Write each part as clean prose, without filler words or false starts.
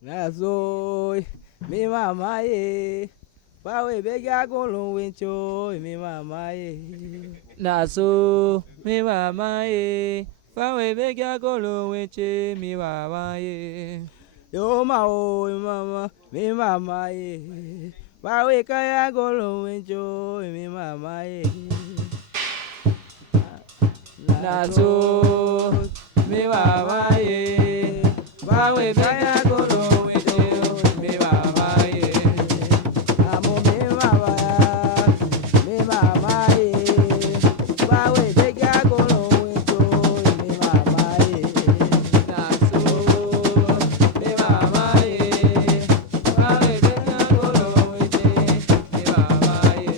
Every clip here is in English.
Nazo, me mama ye. Pawe bega golo wincho, me mama ye. Naso, me mama ye. Fawe bega golo weche mi wawa ye. Yo ma o mama, me mama ye. Pawe kaya golo wincho, me mama ye. Naso, me wawa ye. Fawe bega golo weche mi wawa ye. Amo me mama ya, me mama ye. Pawe bega golo wincho, me mama ye. Naso, me mama ye. Fawe bega golo weche mi wawa ye.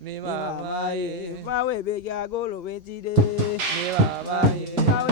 Me mama ye, pawe bega golo wentide. Me mama ye.